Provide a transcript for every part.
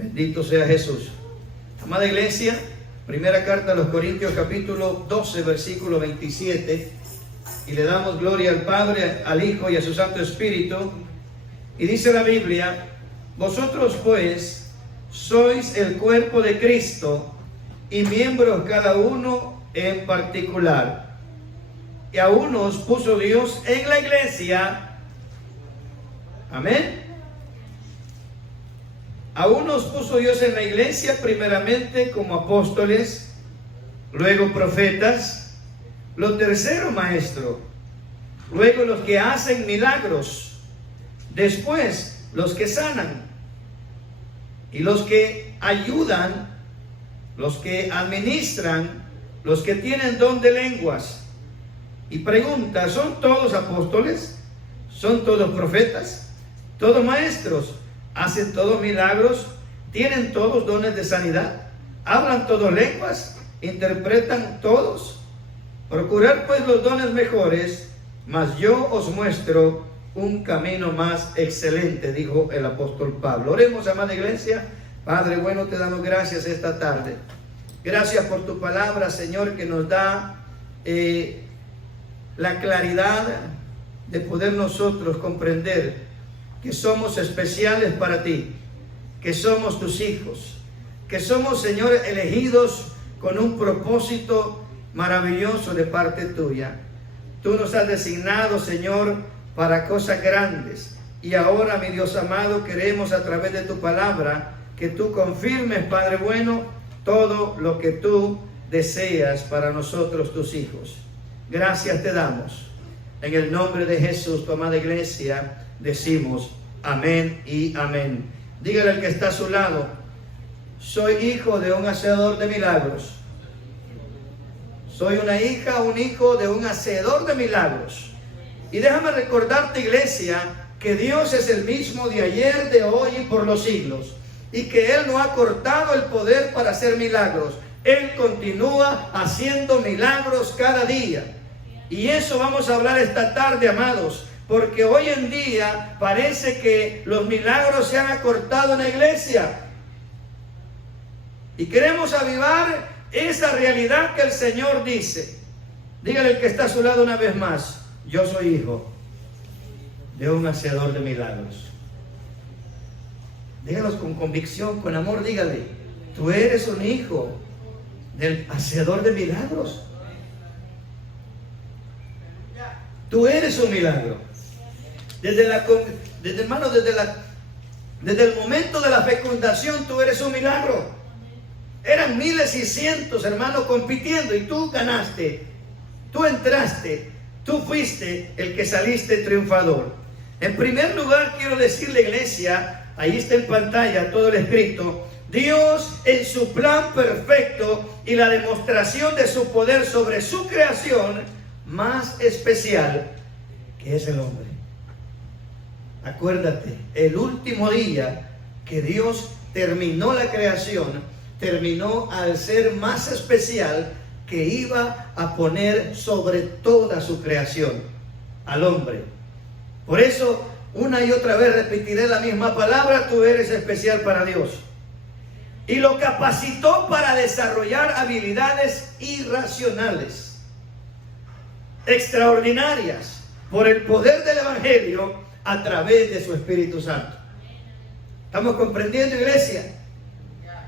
Bendito sea Jesús. Amada iglesia, primera carta a los Corintios, capítulo 12, versículo 27. Y le damos gloria al Padre, al Hijo y a su Santo Espíritu. Y dice la Biblia: vosotros pues sois el cuerpo de Cristo y miembros cada uno en particular. Y a unos puso Dios en la iglesia. Amén. A unos puso Dios en la iglesia primeramente como apóstoles, luego profetas, lo tercero maestros, luego los que hacen milagros, después los que sanan y los que ayudan, los que administran, los que tienen don de lenguas. Y pregunta: ¿son todos apóstoles? ¿Son todos profetas? ¿Todos maestros? ¿Hacen todos milagros? ¿Tienen todos dones de sanidad? ¿Hablan todos lenguas? ¿Interpretan todos? Procurad pues los dones mejores, mas yo os muestro un camino más excelente, dijo el apóstol Pablo. Oremos, amada iglesia. Padre bueno, te damos gracias esta tarde. Gracias por tu palabra, Señor, que nos da la claridad de poder nosotros comprender que somos especiales para ti, que somos tus hijos, que somos, Señor, elegidos con un propósito maravilloso de parte tuya. Tú nos has designado, Señor, para cosas grandes. Y ahora, mi Dios amado, queremos a través de tu palabra que tú confirmes, Padre bueno, todo lo que tú deseas para nosotros, tus hijos. Gracias te damos. En el nombre de Jesús, tu amada iglesia, decimos amén y amén. Dígale al que está a su lado: soy hijo de un hacedor de milagros. Soy una hija, un hijo de un hacedor de milagros. Y déjame recordarte, iglesia, que Dios es el mismo de ayer, de hoy y por los siglos. Y que Él no ha cortado el poder para hacer milagros. Él continúa haciendo milagros cada día. Y eso vamos a hablar esta tarde, amados, porque hoy en día parece que los milagros se han acortado en la iglesia. Y queremos avivar esa realidad que el Señor dice. Dígale al que está a su lado una vez más: yo soy hijo de un hacedor de milagros. Dígalos con convicción, con amor, dígale: tú eres un hijo del hacedor de milagros. Tú eres un milagro. Desde el momento de la fecundación, tú eres un milagro. Eran miles y cientos, hermanos, compitiendo, y tú ganaste. Tú entraste. Tú fuiste el que saliste triunfador. En primer lugar, quiero decirle, iglesia, ahí está en pantalla todo el escrito: Dios, en su plan perfecto y la demostración de su poder sobre su creación más especial, que es el hombre. Acuérdate, el último día que Dios terminó la creación, terminó al ser más especial que iba a poner sobre toda su creación, al hombre. Por eso, una y otra vez repetiré la misma palabra: tú eres especial para Dios. Y lo capacitó para desarrollar habilidades irracionales, extraordinarias, por el poder del Evangelio a través de su Espíritu Santo. ¿Estamos comprendiendo, iglesia?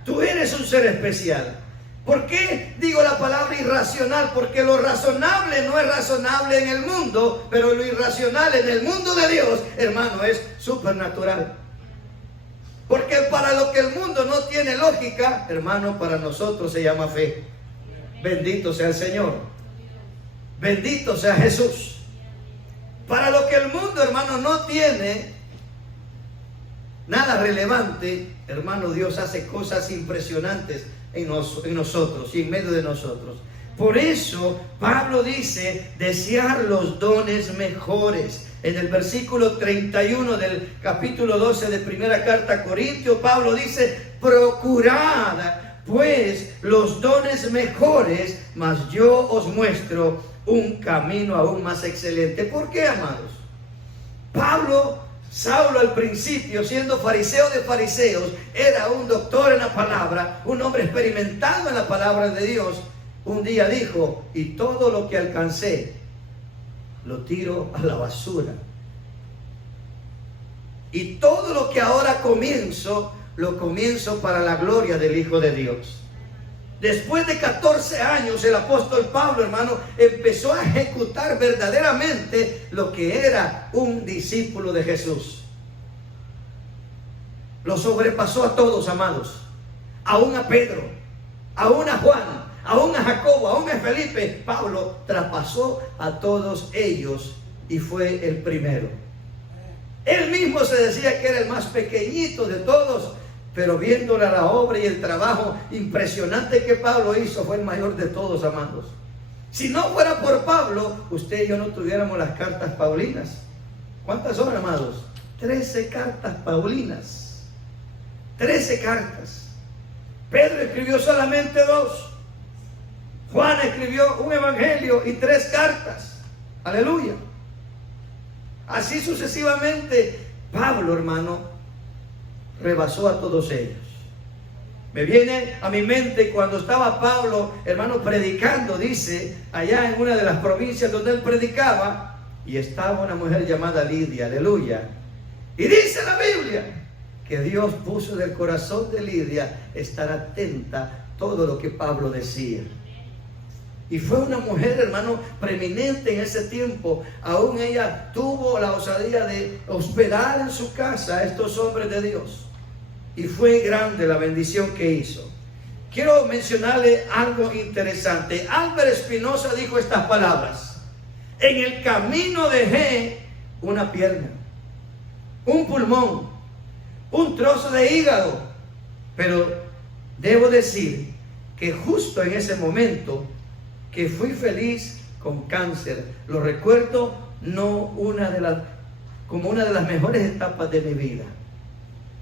Tú eres un ser especial. ¿Por qué digo la palabra irracional? Porque lo razonable no es razonable en el mundo, pero lo irracional en el mundo de Dios, hermano, es supernatural. Porque para lo que el mundo no tiene lógica, hermano, para nosotros se llama fe. Bendito sea el Señor. Bendito sea Jesús. Para lo que el mundo, hermano, no tiene nada relevante, hermano, Dios hace cosas impresionantes en nosotros y en medio de nosotros. Por eso Pablo dice: desear los dones mejores. En el versículo 31 del capítulo 12 de primera carta a Corintios, Pablo dice: procurad pues los dones mejores, mas yo os muestro un camino aún más excelente. ¿Por qué, amados? Pablo Saulo al principio, siendo fariseo de fariseos, era un doctor en la palabra, un hombre experimentado en la palabra de Dios. Un día dijo: y todo lo que alcancé lo tiro a la basura. Y todo lo que ahora comienzo, lo comienzo para la gloria del Hijo de Dios. Después de 14 años, el apóstol Pablo, hermano, empezó a ejecutar verdaderamente lo que era un discípulo de Jesús. Lo sobrepasó a todos, amados. Aún a Pedro, aún a Juan, aún a Jacobo, aún a Felipe. Pablo traspasó a todos ellos y fue el primero. Él mismo se decía que era el más pequeñito de todos, pero viéndole la obra y el trabajo impresionante que Pablo hizo, fue el mayor de todos, amados. Si no fuera por Pablo, usted y yo no tuviéramos las cartas paulinas. ¿Cuántas son, amados? 13 cartas paulinas. 13 cartas. Pedro escribió solamente 2. Juan escribió un evangelio y 3 cartas. Aleluya. Así sucesivamente, Pablo, hermano, rebasó a todos ellos. Me viene a mi mente cuando estaba Pablo, hermano, predicando, dice, allá en una de las provincias donde él predicaba, y estaba una mujer llamada Lidia, aleluya. Y dice la Biblia que Dios puso en el corazón de Lidia estar atenta a todo lo que Pablo decía. Y fue una mujer, hermano, preeminente en ese tiempo. Aún ella tuvo la osadía de hospedar en su casa a estos hombres de Dios. Y fue grande la bendición que hizo. Quiero mencionarle algo interesante. Álvaro Espinosa dijo estas palabras: en el camino dejé una pierna, un pulmón, un trozo de hígado. Pero debo decir que justo en ese momento que fui feliz con cáncer, lo recuerdo como una de las mejores etapas de mi vida.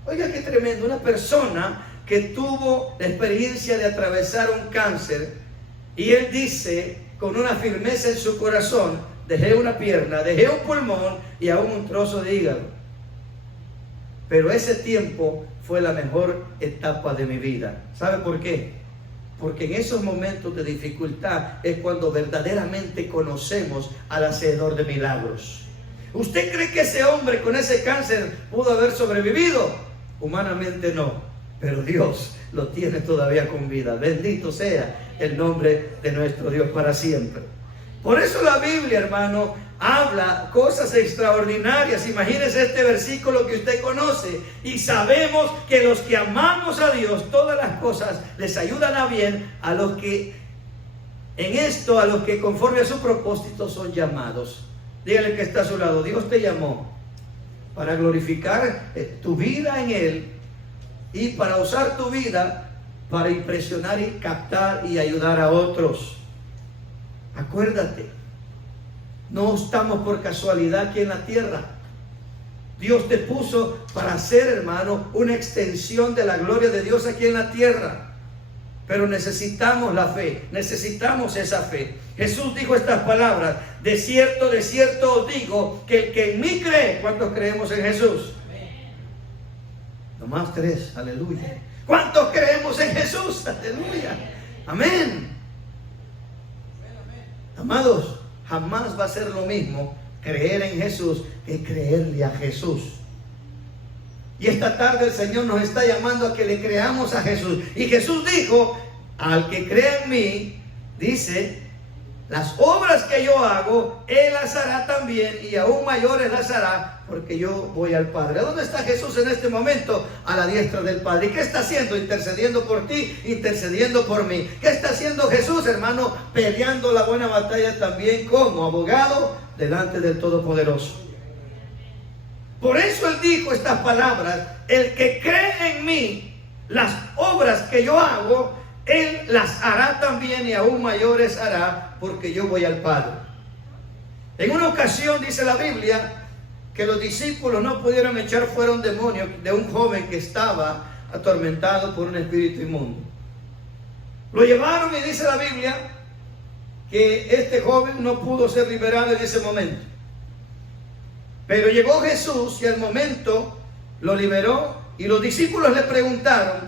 Oiga, qué tremendo, una persona que tuvo la experiencia de atravesar un cáncer, y él dice con una firmeza en su corazón: dejé una pierna, dejé un pulmón y aún un trozo de hígado. Pero ese tiempo fue la mejor etapa de mi vida. ¿Sabe por qué? Porque en esos momentos de dificultad es cuando verdaderamente conocemos al hacedor de milagros. ¿Usted cree que ese hombre con ese cáncer pudo haber sobrevivido? Humanamente no, pero Dios lo tiene todavía con vida. Bendito sea el nombre de nuestro Dios para siempre. Por eso la Biblia, hermano, habla cosas extraordinarias. Imagínese este versículo que usted conoce: y sabemos que los que amamos a Dios, todas las cosas les ayudan a bien a los que en esto, a los que conforme a su propósito son llamados. Dígale que está a su lado: Dios te llamó para glorificar tu vida en Él y para usar tu vida para impresionar y captar y ayudar a otros. Acuérdate, no estamos por casualidad aquí en la tierra. Dios te puso para ser, hermano, una extensión de la gloria de Dios aquí en la tierra. Pero necesitamos la fe, necesitamos esa fe. Jesús dijo estas palabras: de cierto os digo, que el que en mí cree. ¿Cuántos creemos en Jesús? Nomás 3, aleluya. ¿Cuántos creemos en Jesús? Aleluya, amén. Amados, jamás va a ser lo mismo creer en Jesús que creerle a Jesús. Y esta tarde el Señor nos está llamando a que le creamos a Jesús. Y Jesús dijo: al que cree en mí, dice, las obras que yo hago, Él las hará también, y aún mayores las hará, porque yo voy al Padre. ¿Dónde está Jesús en este momento? A la diestra del Padre. ¿Y qué está haciendo? Intercediendo por ti, intercediendo por mí. ¿Qué está haciendo Jesús, hermano? Peleando la buena batalla también como abogado delante del Todopoderoso. Por eso Él dijo estas palabras: el que cree en mí, las obras que yo hago, Él las hará también, y aún mayores hará, porque yo voy al Padre. En una ocasión dice la Biblia que los discípulos no pudieron echar fuera un demonio de un joven que estaba atormentado por un espíritu inmundo. Lo llevaron, y dice la Biblia que este joven no pudo ser liberado en ese momento. Pero llegó Jesús y al momento lo liberó, y los discípulos le preguntaron: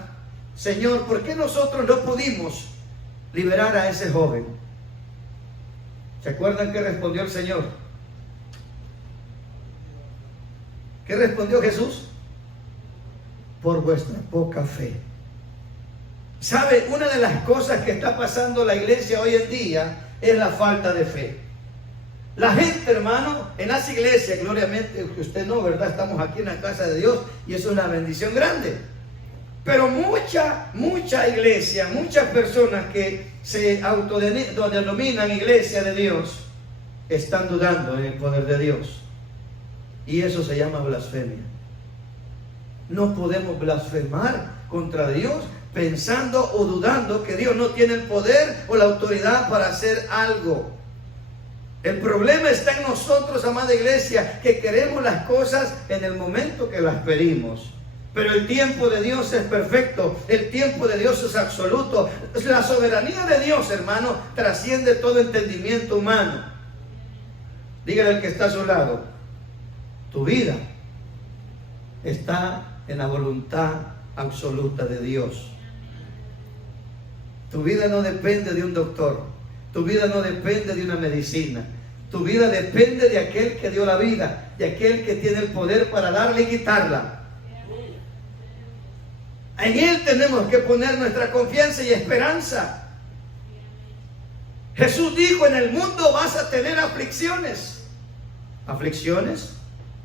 Señor, ¿por qué nosotros no pudimos liberar a ese joven? ¿Se acuerdan qué respondió el Señor? ¿Qué respondió Jesús? Por vuestra poca fe. ¿Sabe? Una de las cosas que está pasando en la iglesia hoy en día es la falta de fe. La gente, hermano, en las iglesias, gloriamente, usted no, ¿verdad? Estamos aquí en la casa de Dios y eso es una bendición grande. Pero mucha iglesia, muchas personas que se autodenominan iglesia de Dios, están dudando en el poder de Dios. Y eso se llama blasfemia. No podemos blasfemar contra Dios pensando o dudando que Dios no tiene el poder o la autoridad para hacer algo. El problema está en nosotros, amada iglesia, que queremos las cosas en el momento que las pedimos. Pero el tiempo de Dios es perfecto, el tiempo de Dios es absoluto. La soberanía de Dios, hermano, trasciende todo entendimiento humano. Dígale al que está a su lado: tu vida está en la voluntad absoluta de Dios. Tu vida no depende de un doctor, tu vida no depende de una medicina, tu vida depende de aquel que dio la vida, de aquel que tiene el poder para darla y quitarla. En Él tenemos que poner nuestra confianza y esperanza. Jesús dijo: en el mundo vas a tener aflicciones. Aflicciones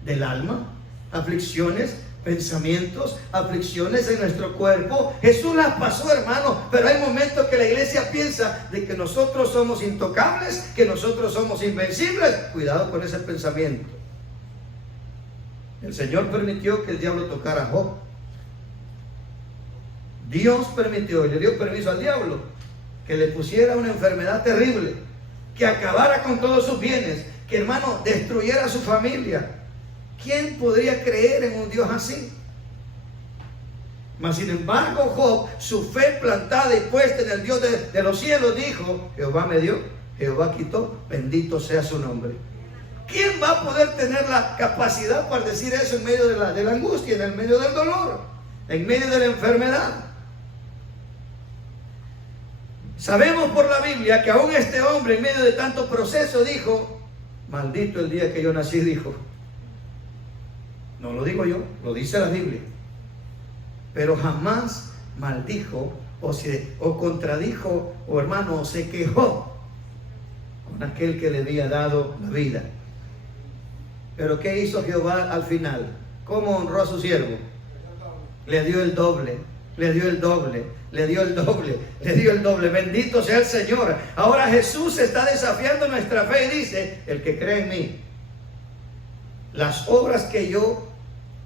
del alma, aflicciones, pensamientos, aflicciones en nuestro cuerpo. Jesús las pasó, hermano, pero hay momentos que la iglesia piensa de que nosotros somos intocables, que nosotros somos invencibles. Cuidado con ese pensamiento. El Señor permitió que el diablo tocara a Job. Dios permitió y le dio permiso al diablo que le pusiera una enfermedad terrible, que acabara con todos sus bienes, que, hermano, destruyera a su familia. ¿Quién podría creer en un Dios así? Mas sin embargo, Job, su fe plantada y puesta en el Dios de los cielos, dijo: Jehová me dio, Jehová quitó, bendito sea su nombre. ¿Quién va a poder tener la capacidad para decir eso en medio de la angustia, en el medio del dolor, en medio de la enfermedad? Sabemos por la Biblia que aún este hombre, en medio de tanto proceso, dijo: maldito el día que yo nací, dijo. No lo digo yo, lo dice la Biblia. Pero jamás maldijo o contradijo, o hermano, se quejó con aquel que le había dado la vida. Pero ¿qué hizo Jehová al final? ¿Cómo honró a su siervo? Le dio el doble, le dio el doble, le dio el doble, le dio el doble. Bendito sea el Señor. Ahora Jesús está desafiando nuestra fe y dice: el que cree en mí, las obras que yo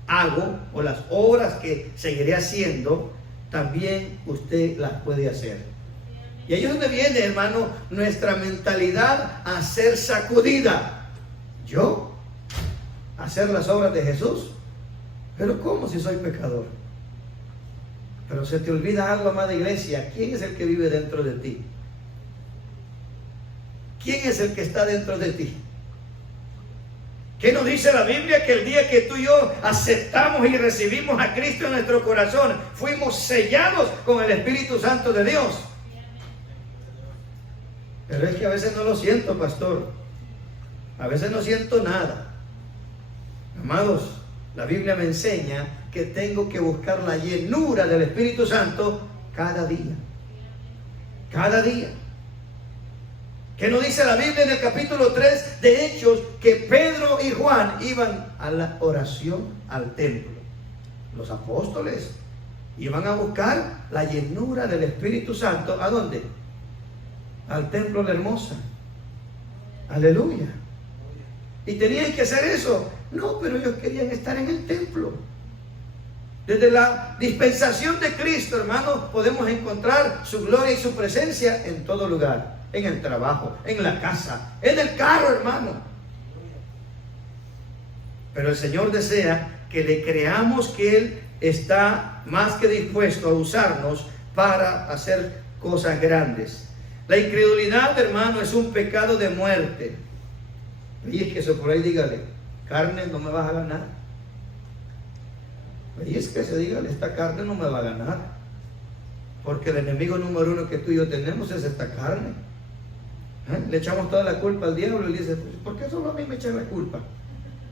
hago o las obras que seguiré haciendo, también usted las puede hacer. Y ahí es donde viene, hermano, nuestra mentalidad a ser sacudida. Yo hacer las obras de Jesús, pero ¿cómo si soy pecador? Pero se te olvida algo, amada iglesia. ¿Quién es el que vive dentro de ti? ¿Quién es el que está dentro de ti? ¿Qué nos dice la Biblia? Que el día que tú y yo aceptamos y recibimos a Cristo en nuestro corazón, fuimos sellados con el Espíritu Santo de Dios. Pero es que a veces no lo siento, pastor. A veces no siento nada. Amados, la Biblia me enseña que tengo que buscar la llenura del Espíritu Santo cada día. Cada día. ¿Qué nos dice la Biblia en el capítulo 3 de Hechos? Que Pedro y Juan iban a la oración al templo. Los apóstoles iban a buscar la llenura del Espíritu Santo. ¿A dónde? Al templo de Hermosa. Aleluya. ¿Y tenían que hacer eso? No, pero ellos querían estar en el templo. Desde la dispensación de Cristo, hermanos, podemos encontrar su gloria y su presencia en todo lugar. En el trabajo, en la casa, en el carro, hermano. Pero el Señor desea que le creamos que Él está más que dispuesto a usarnos para hacer cosas grandes. La incredulidad, hermano, es un pecado de muerte. Y es que eso por ahí, dígale, carne no me vas a ganar. Y es que se diga, esta carne no me va a ganar. Porque el enemigo número uno que tú y yo tenemos es esta carne. Le echamos toda la culpa al diablo y le dice, ¿por qué solo a mí me echan la culpa?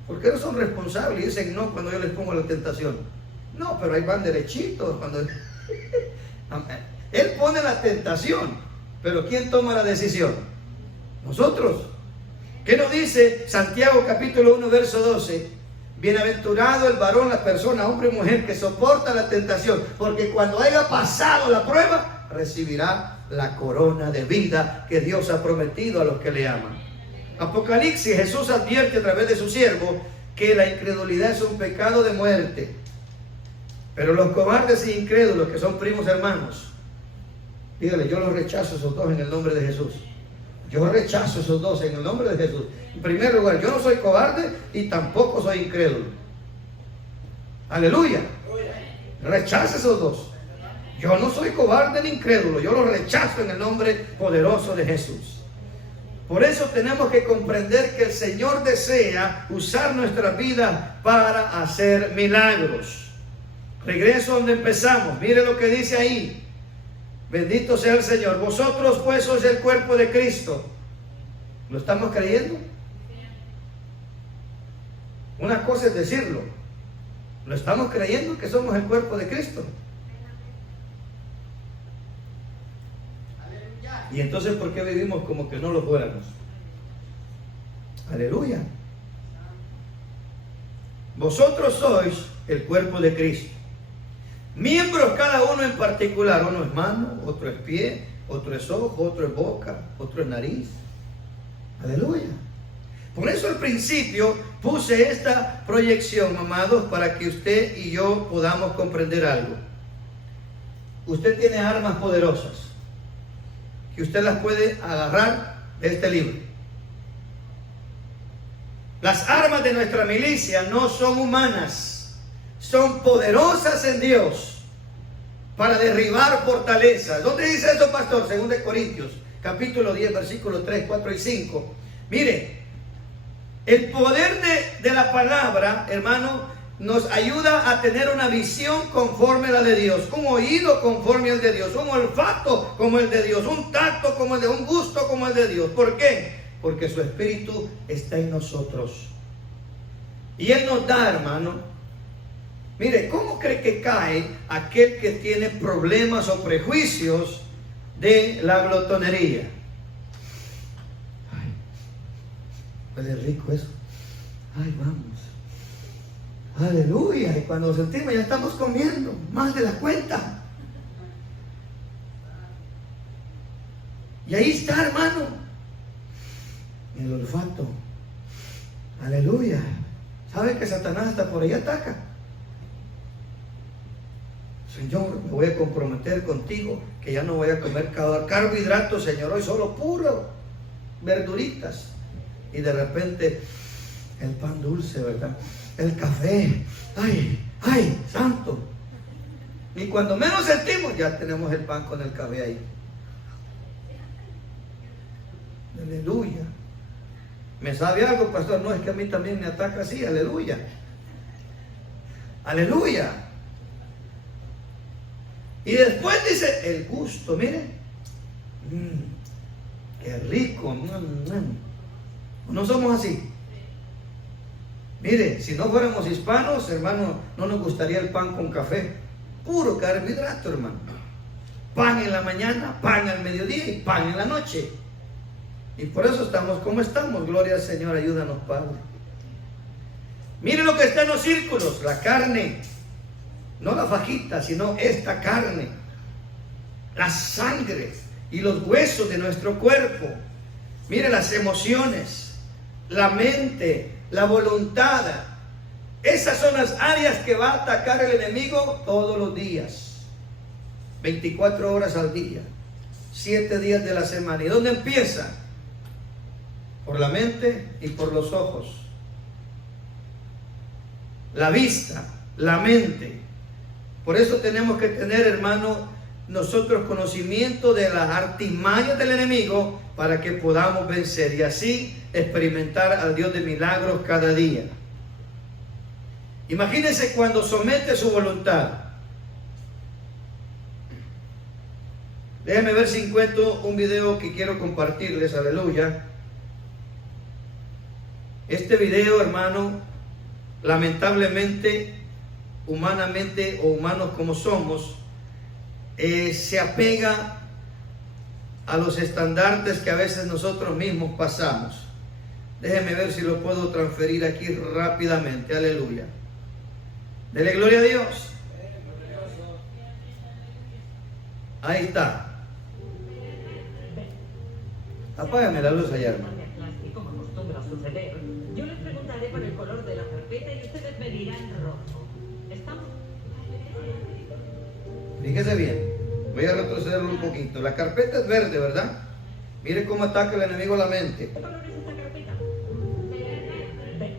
¿Por qué no son responsables? Y dicen no cuando yo les pongo la tentación. No, pero ahí van derechitos. Cuando... Él pone la tentación, pero ¿quién toma la decisión? Nosotros. ¿Qué nos dice Santiago capítulo 1 verso 12? Bienaventurado el varón, la persona, hombre y mujer, que soporta la tentación, porque cuando haya pasado la prueba, recibirá la corona de vida que Dios ha prometido a los que le aman. Apocalipsis, Jesús advierte a través de su siervo que la incredulidad es un pecado de muerte. Pero los cobardes e incrédulos, que son primos hermanos, dígale, yo los rechazo esos dos en el nombre de Jesús. Yo rechazo esos dos en el nombre de Jesús. En primer lugar, yo no soy cobarde y tampoco soy incrédulo. Aleluya. Rechaza esos dos. Yo no soy cobarde ni incrédulo. Yo los rechazo en el nombre poderoso de Jesús. Por eso tenemos que comprender que el Señor desea usar nuestra vida para hacer milagros. Regreso a donde empezamos. Mire lo que dice ahí. Bendito sea el Señor. Vosotros pues sois el cuerpo de Cristo. ¿Lo estamos creyendo? Una cosa es decirlo. ¿Lo estamos creyendo que somos el cuerpo de Cristo? Y entonces, ¿por qué vivimos como que no lo fuéramos? Aleluya. Vosotros sois el cuerpo de Cristo. Miembros cada uno en particular. Uno es mano, otro es pie, otro es ojo, otro es boca, otro es nariz. Aleluya. Por eso al principio puse esta proyección, amados, para que usted y yo podamos comprender algo. Usted tiene armas poderosas que usted las puede agarrar de este libro. Las armas de nuestra milicia no son humanas, son poderosas en Dios para derribar fortalezas. ¿Dónde dice eso, pastor? 2 Corintios, capítulo 10, versículos 3, 4 y 5. Mire, el poder de la palabra, hermano, nos ayuda a tener una visión conforme a la de Dios, un oído conforme al de Dios, un olfato como el de Dios, un tacto como el de, un gusto como el de Dios. ¿Por qué? Porque su espíritu está en nosotros. Y Él nos da, hermano. Mire, ¿cómo cree que cae aquel que tiene problemas o prejuicios de la glotonería? Ay, huele rico eso. Ay, vamos. Aleluya. Y cuando sentimos ya estamos comiendo más de la cuenta. Y ahí está, hermano, el olfato. Aleluya. ¿Sabe que Satanás hasta por ahí ataca? Señor, me voy a comprometer contigo que ya no voy a comer carbohidratos, Señor, hoy solo puro verduritas. Y de repente el pan dulce, ¿verdad? El café, ay, ay, santo. Y cuando menos sentimos, ya tenemos el pan con el café ahí. Aleluya. ¿Me sabe algo, pastor? No, es que a mí también me ataca así, aleluya. Aleluya. Y después dice, el gusto, mire. Qué rico. No somos así. Mire, si no fuéramos hispanos, hermano, no nos gustaría el pan con café. Puro carbohidrato, hermano. Pan en la mañana, pan al mediodía y pan en la noche. Y por eso estamos como estamos. Gloria al Señor, ayúdanos, Padre. Mire lo que está en los círculos, la carne. No la fajita, sino esta carne. La sangre y los huesos de nuestro cuerpo. Mire las emociones, la mente, la voluntad. Esas son las áreas que va a atacar el enemigo todos los días. 24 horas al día. 7 días de la semana. ¿Y dónde empieza? Por la mente y por los ojos. La vista, la mente. Por eso tenemos que tener, hermano, nosotros conocimiento de las artimañas del enemigo para que podamos vencer y así experimentar al Dios de milagros cada día. Imagínense cuando somete su voluntad. Déjenme ver si encuentro un video que quiero compartirles, aleluya. Este video, hermano, lamentablemente, humanamente o humanos como somos, se apega a los estandartes que a veces nosotros mismos pasamos. Déjenme ver si lo puedo transferir aquí rápidamente, aleluya. Dele gloria a Dios. Ahí está. Apágame la luz allá, hermano. Como acostumbra suceder, yo les preguntaré por el color de la carpeta y ustedes me dirán rojo. ¿Estamos? Fíjese bien. Voy a retrocederlo un poquito. La carpeta es verde, ¿verdad? Mire cómo ataca el enemigo a la mente. ¿Qué color es esta carpeta? Verde.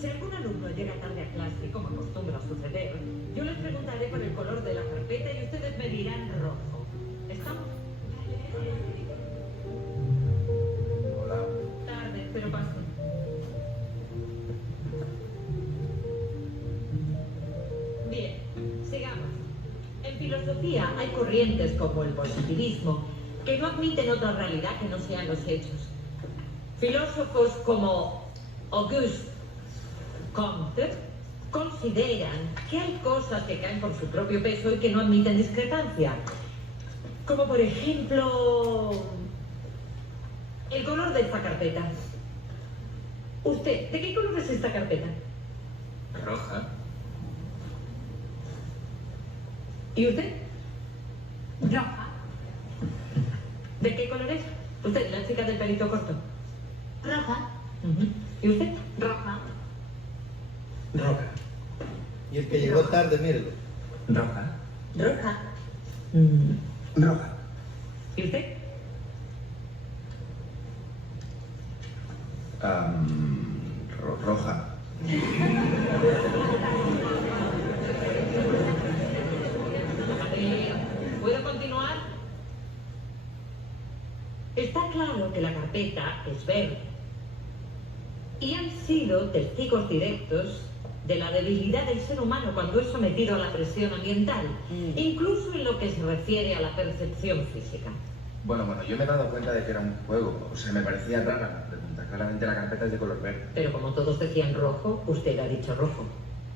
Si algún alumno llega tarde a clase, como acostumbra suceder, yo les preguntaré por el color de la carpeta y ustedes me dirán rojo. ¿Estamos? Tarde, pero paso. Bien, sigamos. En filosofía hay corrientes como el positivismo que no admiten otra realidad que no sean los hechos. Filósofos como Auguste Comte consideran que hay cosas que caen por su propio peso y que no admiten discrepancia. Como por ejemplo, el color de esta carpeta. Usted, ¿de qué color es esta carpeta? Roja. ¿Y usted? Roja. ¿De qué color es? ¿Usted, la chica del pelito corto? Roja. ¿Y usted? Roja. Roja. Y el que llegó tarde, mírelo. Roja. Roja. Roja. ¿Y usted? Roja. ¿Puedo continuar? Está claro que la carpeta es verde. Y han sido testigos directos de la debilidad del ser humano cuando es sometido a la presión ambiental, incluso en lo que se refiere a la percepción física. Bueno, yo me he dado cuenta de que era un juego. O sea, me parecía rara la pregunta. Claramente la carpeta es de color verde. Pero como todos decían rojo, usted ha dicho rojo.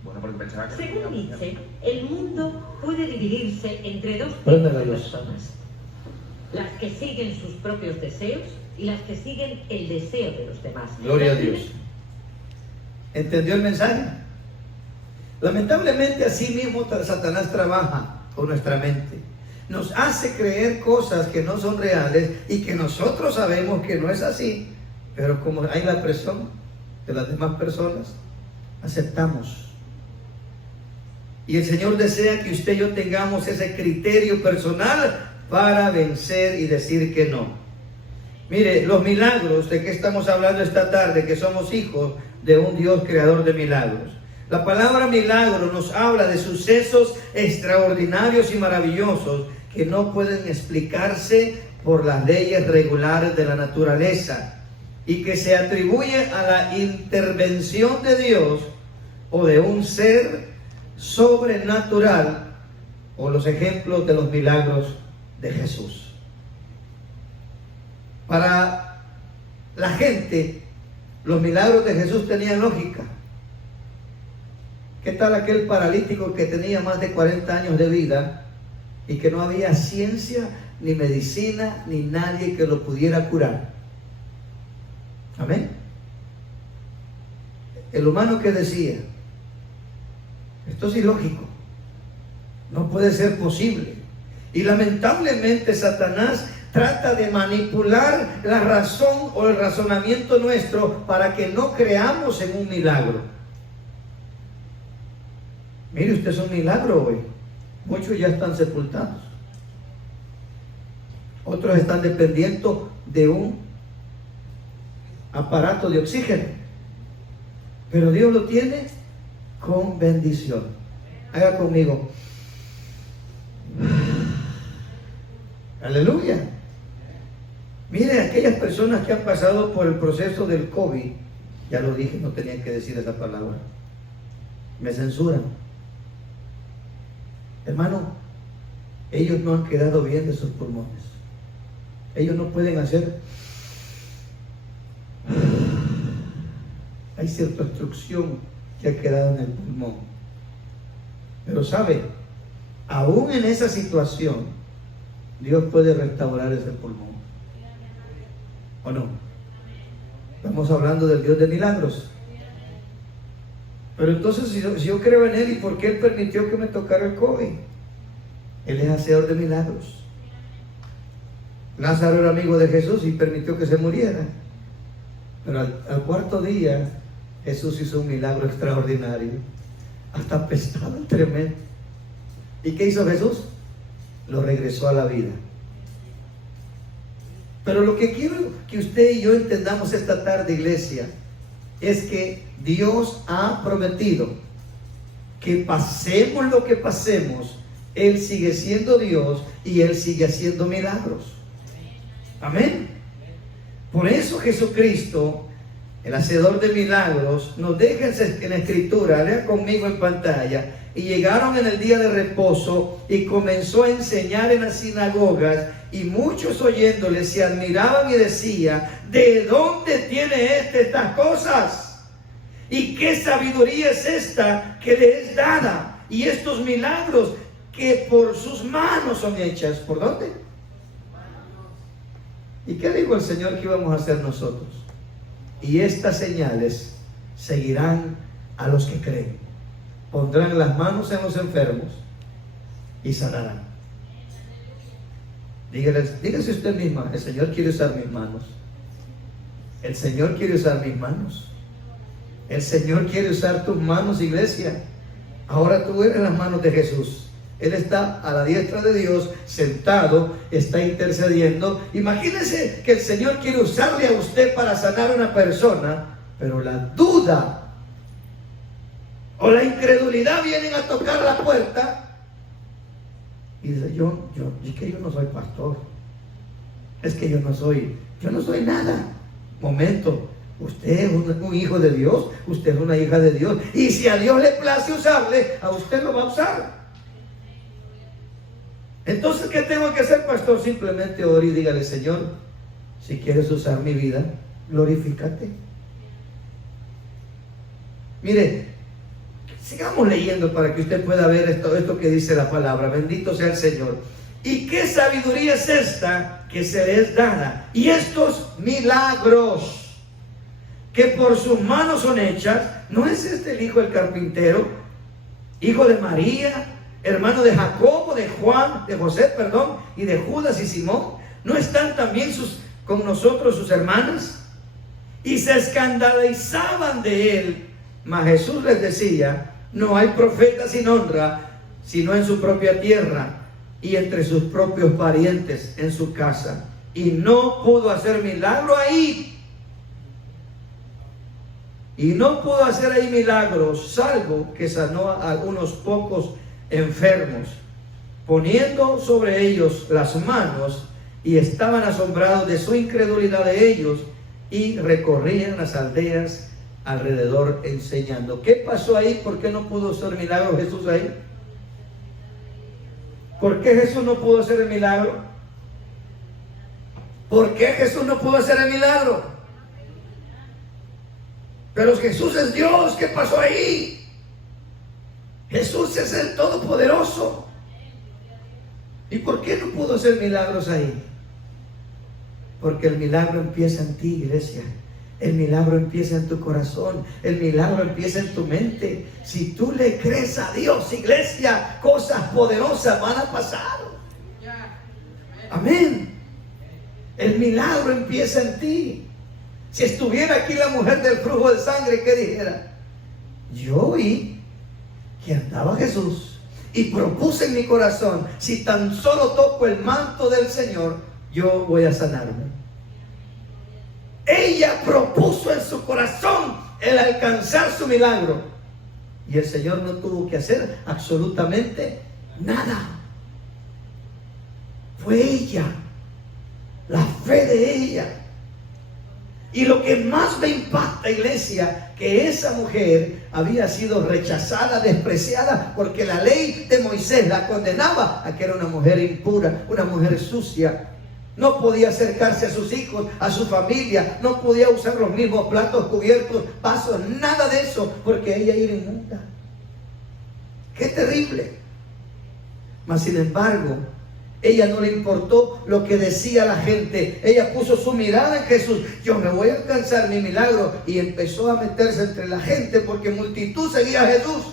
Bueno, porque pensaba que... Según Nietzsche, el mundo puede dividirse entre dos Prende tipos la de luz. personas. Las que siguen sus propios deseos y las que siguen el deseo de los demás. Gloria a Dios. ¿Entendió el mensaje? Lamentablemente así mismo Satanás trabaja con nuestra mente. Nos hace creer cosas que no son reales y que nosotros sabemos que no es así, pero como hay la presión de las demás personas, aceptamos. Y el Señor desea que usted y yo tengamos ese criterio personal para vencer y decir que no. Mire, los milagros, ¿de qué estamos hablando esta tarde? Que somos hijos de un Dios creador de milagros. La palabra milagro nos habla de sucesos extraordinarios y maravillosos que no pueden explicarse por las leyes regulares de la naturaleza y que se atribuye a la intervención de Dios o de un ser sobrenatural, o los ejemplos de los milagros de Jesús. Para la gente, los milagros de Jesús tenían lógica. ¿Qué tal aquel paralítico que tenía más de 40 años de vida y que no había ciencia, ni medicina, ni nadie que lo pudiera curar? Amén. El humano que decía, esto es ilógico, no puede ser posible. Y lamentablemente Satanás trata de manipular la razón o el razonamiento nuestro para que no creamos en un milagro. Mire, usted es un milagro hoy. Muchos ya están sepultados. Otros están dependiendo de un aparato de oxígeno. Pero Dios lo tiene con bendición. Haga conmigo. Aleluya. Mire, aquellas personas que han pasado por el proceso del COVID, ya lo dije, no tenía que decir esa palabra. Me censuran. Hermano, ellos no han quedado bien de sus pulmones. Ellos no pueden hacer. Hay cierta obstrucción que ha quedado en el pulmón. Pero sabe, aún en esa situación, Dios puede restaurar ese pulmón. ¿O no? Estamos hablando del Dios de milagros. Pero entonces, si yo creo en Él, ¿y por qué Él permitió que me tocara el COVID? Él es hacedor de milagros. Lázaro era amigo de Jesús y permitió que se muriera. Pero al cuarto día, Jesús hizo un milagro extraordinario. Hasta apestaba tremendo. ¿Y qué hizo Jesús? Lo regresó a la vida. Pero lo que quiero que usted y yo entendamos esta tarde, iglesia, es que Dios ha prometido que pasemos lo que pasemos, Él sigue siendo Dios y Él sigue haciendo milagros. Amén. Por eso Jesucristo, el hacedor de milagros, nos deja en la escritura, lea conmigo en pantalla, y llegaron en el día de reposo y comenzó a enseñar en las sinagogas, y muchos oyéndole se admiraban y decían: ¿de dónde tiene estas cosas? ¿Y qué sabiduría es esta que le es dada? Y estos milagros que por sus manos son hechas. ¿Por dónde? ¿Y qué dijo el Señor que íbamos a hacer nosotros? Y estas señales seguirán a los que creen. Pondrán las manos en los enfermos y sanarán. Dígase usted misma: el Señor quiere usar mis manos. El Señor quiere usar mis manos. El Señor quiere usar tus manos, iglesia. Ahora tú eres las manos de Jesús. Él está a la diestra de Dios, sentado, está intercediendo. Imagínense que el Señor quiere usarle a usted para sanar a una persona, pero la duda o la incredulidad vienen a tocar la puerta y dice: es que yo no soy pastor, es que yo no soy nada. Momento, usted es un hijo de Dios, usted es una hija de Dios, y si a Dios le place usarle, a usted lo va a usar. Entonces, ¿qué tengo que hacer, pastor? Simplemente ore y dígale: Señor, si quieres usar mi vida, glorifícate. Mire, sigamos leyendo para que usted pueda ver esto que dice la palabra. Bendito sea el Señor. ¿Y qué sabiduría es esta que se le es dada? Y estos milagros que por sus manos son hechas, ¿no es este el hijo del carpintero, hijo de María, hermano de Jacobo, de Juan, de José, y de Judas y Simón? ¿No están también con nosotros sus hermanas? Y se escandalizaban de él. Mas Jesús les decía: no hay profeta sin honra, sino en su propia tierra y entre sus propios parientes en su casa. Y no pudo hacer milagro ahí. Y no pudo hacer ahí milagros, salvo que sanó a unos pocos enfermos, poniendo sobre ellos las manos, y estaban asombrados de su incredulidad de ellos, y recorrían las aldeas alrededor enseñando. ¿Qué pasó ahí? ¿Por qué no pudo hacer milagro Jesús ahí? ¿Por qué Jesús no pudo hacer el milagro? ¿Por qué Jesús no pudo hacer el milagro? Pero Jesús es Dios. ¿Qué pasó ahí? Jesús es el Todopoderoso. ¿Y por qué no pudo hacer milagros ahí? Porque el milagro empieza en ti, iglesia. El milagro empieza en tu corazón. El milagro empieza en tu mente. Si tú le crees a Dios, iglesia, cosas poderosas van a pasar. Amén. El milagro empieza en ti. Si estuviera aquí la mujer del flujo de sangre, ¿qué dijera? Yo oí que andaba Jesús y propuse en mi corazón: si tan solo toco el manto del Señor, yo voy a sanarme. Ella propuso en su corazón el alcanzar su milagro, y el Señor no tuvo que hacer absolutamente nada. Fue ella, la fe de ella. Y lo que más me impacta, iglesia, que esa mujer había sido rechazada, despreciada, porque la ley de Moisés la condenaba a que era una mujer impura, una mujer sucia. No podía acercarse a sus hijos, a su familia, no podía usar los mismos platos, cubiertos, vasos, nada de eso, porque ella era inmunda. ¡Qué terrible! Mas sin embargo, ella no le importó lo que decía la gente. Ella puso su mirada en Jesús. Yo me voy a alcanzar mi milagro. Y empezó a meterse entre la gente porque multitud seguía a Jesús.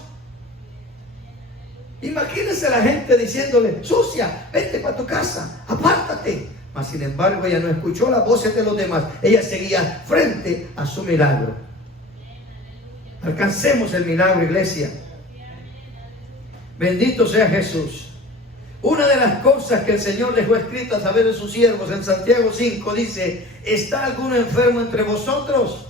Imagínense la gente diciéndole: sucia, vete para tu casa, apártate. Mas sin embargo ella no escuchó las voces de los demás. Ella seguía frente a su milagro. Alcancemos el milagro, iglesia. Bendito sea Jesús. Una de las cosas que el Señor dejó escrito a saber de sus siervos en Santiago 5 dice: ¿está alguno enfermo entre vosotros?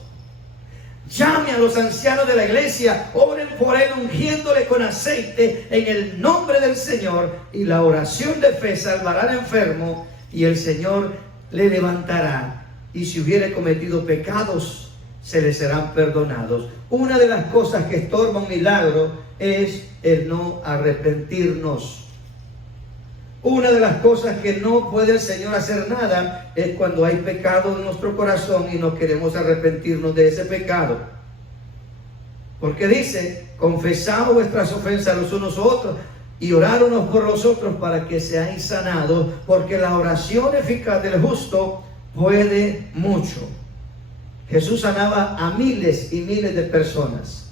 Llame a los ancianos de la iglesia, oren por él ungiéndole con aceite en el nombre del Señor, y la oración de fe salvará al enfermo y el Señor le levantará, y si hubiere cometido pecados se le serán perdonados. Una de las cosas que estorba un milagro es el no arrepentirnos. Una de las cosas que no puede el Señor hacer nada es cuando hay pecado en nuestro corazón y no queremos arrepentirnos de ese pecado. Porque dice: confesad vuestras ofensas los unos a otros y orad unos por los otros para que seáis sanados, porque la oración eficaz del justo puede mucho. Jesús sanaba a miles y miles de personas,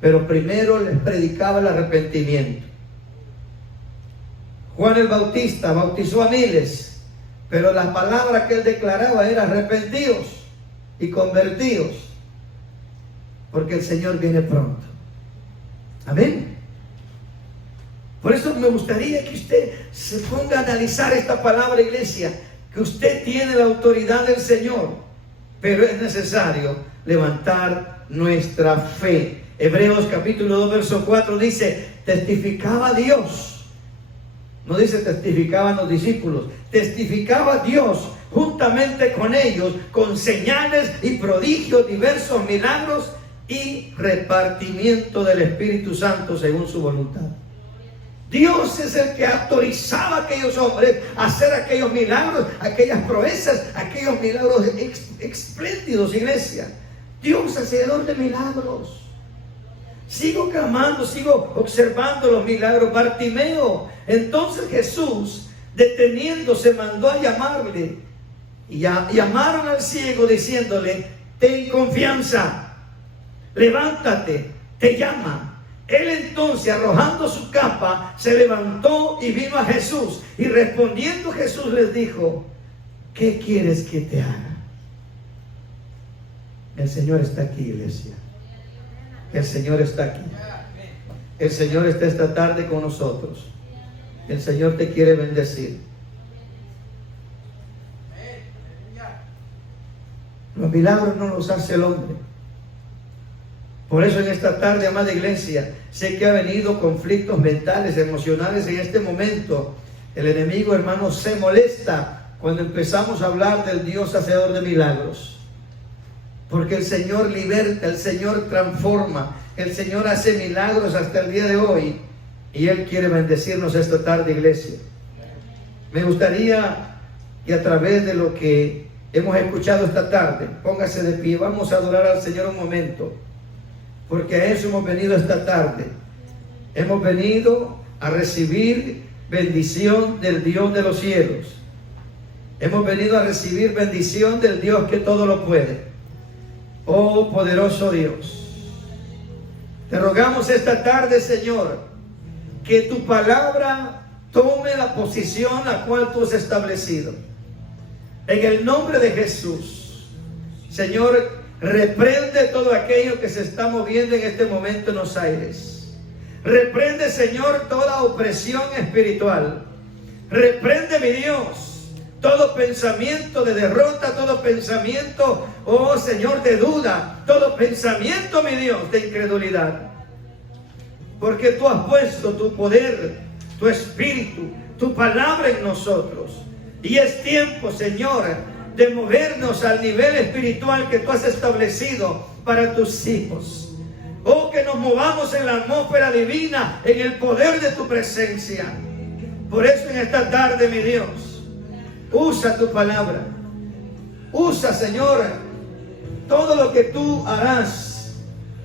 pero primero les predicaba el arrepentimiento. Juan el Bautista bautizó a miles, pero la palabra que él declaraba era: arrepentíos y convertíos, porque el Señor viene pronto. Amén. Por eso me gustaría que usted se ponga a analizar esta palabra, iglesia, que usted tiene la autoridad del Señor, pero es necesario levantar nuestra fe. Hebreos capítulo 2 verso 4 dice: testificaba Dios. No dice testificaban los discípulos, testificaba Dios juntamente con ellos, con señales y prodigios, diversos milagros y repartimiento del Espíritu Santo según su voluntad. Dios es el que autorizaba a aquellos hombres a hacer aquellos milagros, aquellas proezas, aquellos milagros espléndidos, iglesia. Dios, hacedor de milagros. Sigo clamando, sigo observando los milagros. Bartimeo, entonces Jesús, deteniéndose, mandó a llamarle. Y llamaron al ciego diciéndole: ten confianza, levántate, te llama. Él entonces, arrojando su capa, se levantó y vino a Jesús. Y respondiendo Jesús les dijo: ¿qué quieres que te haga? El Señor está aquí, iglesia. El Señor está aquí. El Señor está esta tarde con nosotros. El Señor te quiere bendecir. Los milagros no los hace el hombre. Por eso en esta tarde, amada iglesia, sé que ha venido conflictos mentales, emocionales en este momento. El enemigo, hermano, se molesta cuando empezamos a hablar del Dios hacedor de milagros. Porque el Señor liberta, el Señor transforma, el Señor hace milagros hasta el día de hoy. Y Él quiere bendecirnos esta tarde, iglesia. Me gustaría que a través de lo que hemos escuchado esta tarde, póngase de pie, vamos a adorar al Señor un momento. Porque a eso hemos venido esta tarde. Hemos venido a recibir bendición del Dios de los cielos. Hemos venido a recibir bendición del Dios que todo lo puede. Oh poderoso Dios, te rogamos esta tarde, Señor, que tu palabra tome la posición la cual tú has establecido. En el nombre de Jesús, Señor, reprende todo aquello que se está moviendo en este momento en los aires. Reprende, Señor, toda opresión espiritual. Reprende, mi Dios, todo pensamiento de derrota, todo pensamiento, oh Señor, de duda, todo pensamiento, mi Dios, de incredulidad. Porque tú has puesto tu poder, tu espíritu, tu palabra en nosotros. Y es tiempo, Señor, de movernos al nivel espiritual que tú has establecido para tus hijos. Oh, que nos movamos en la atmósfera divina, en el poder de tu presencia. Por eso en esta tarde, mi Dios, usa tu palabra. Usa, Señor, todo lo que tú harás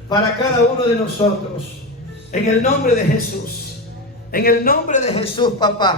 para cada uno de nosotros. En el nombre de Jesús. En el nombre de Jesús, papá.